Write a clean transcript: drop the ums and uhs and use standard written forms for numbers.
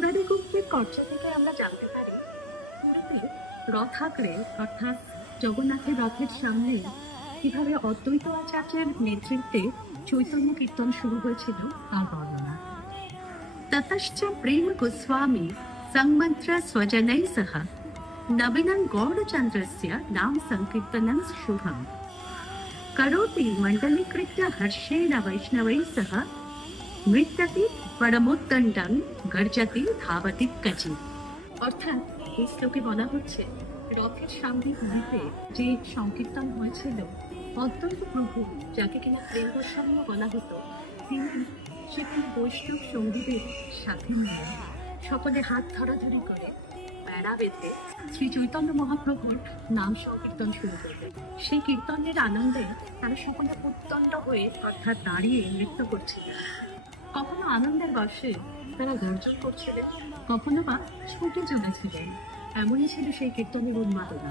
মুরারিগুপ্তের কর্য থেকে আমরা জানতে পারি পুরীতে রথাগ্রে অর্থাৎ জগন্নাথের রথের সামনে কিভাবে অদ্বৈত আচার্যের নেতৃত্বে চৈতন্য কীর্তন শুরু হয়েছিল তার বর্ণনা। ততশ্চ প্রেম গোস্বামী সংমন্ত্র স্বজনৈ সহ নবীনং গৌড়চন্দ্রস্য নাম সংকীর্তনং শুভম কरोति মণ্ডলীকৃত্য হর্ষেণ বৈষ্ণবৈঃ সহ নৃত্যতি পরমোত্তণ্ডং গর্জতি ধাবতি কচি। অর্থাৎ এই শ্লোকে বলা হচ্ছে রথের সামনে পুরীতে যে সংকীর্তন হয়েছিল, অদ্বৈত প্রভু যাকে কিনা প্রেম গোস্বামী বলা হতো, তিনি সেখানে বৈষ্ণব সঙ্গীদের সাথে নিয়ে সকলে হাত ধরাধরি করে বেড়া বেঁধে শ্রী চৈতন্য মহাপ্রভুর নাম সংকীর্তন শুরু করবে। সেই কীর্তনের আনন্দে তারা সকলে উত্তণ্ড হয়ে অর্থাৎ দাঁড়িয়ে নৃত্য করছিল। কখনো আনন্দের বর্ষে তারা গর্জন করছিলেন, কখনো বা ছুটে চলেছিলেন। এমনই ছিল সেই কীর্তনের উন্মাদনা।